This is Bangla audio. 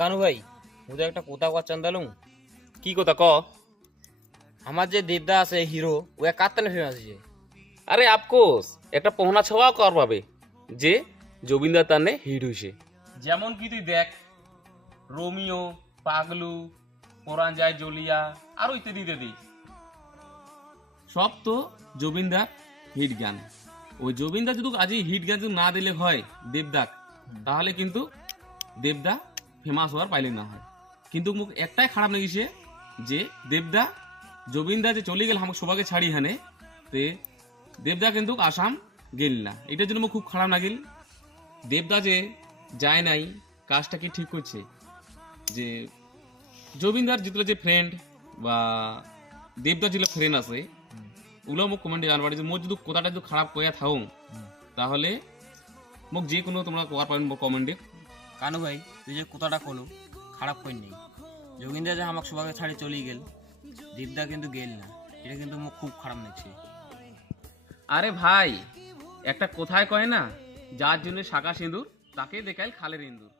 কানু ভাই মুঝে একটা কথা কওয়ার চান্দালুম। কি কথা ক? আমার যে দেবদা আছে হিরো ও এক কাত্তানে ফেমাস হয়েছে। আরে আপকোস একটা পহনা ছোঁয়াও কর পাবে যে জবিন্দা তানে হিট হইছে। যেমন কি তুই দেখ, রোমিও, পাগলু, পরাণ যায় জলিয়া আরো ইত্যাদি ইত্যাদি সব তো জবিনদার হিট গান। ওই জবিনদা যদি আজ হিট গান যদি না দিলে হয় দেবদাক, তাহলে কিন্তু দেবদা ফেমাস হওয়ার পাইলে না হয়। কিন্তু মুখ একটাই খারাপ লেগেছে যে দেবদা জবিনদা যে চলে গেল আমাকে সবাইকে ছাড়ি হানে, তে দেবদা কিন্তু আসাম গেল না, এটার জন্য আমার খুব খারাপ লাগিল। দেবদা যে যায় নাই কাজটা কি ঠিক করছে যে জবিনদার যেগুলো যে ফ্রেন্ড বা দেবদা যেগুলো ফ্রেন্ড আছে ওগুলো মোক কমেন্টে জানবার যে মোর যদি কথাটা যদি খারাপ কয়া থাও তাহলে মোক যে কোনো তোমরা কোয়ার পাবেন কমেন্টে। কানু ভাই তুই যে কথাটা কলো খারাপ কই নেই, যোগিন্দা যে আমাকে সবাইকে ছাড়ি চলে গেল, দেবদা কিন্তু গেল না, এটা কিন্তু মোক খুব খারাপ লাগছে। আরে ভাই একটা কোথায় কয় না, যার জন্য শাখা সিঁদুর তাকে দেখাইল খালের ইন্দুর।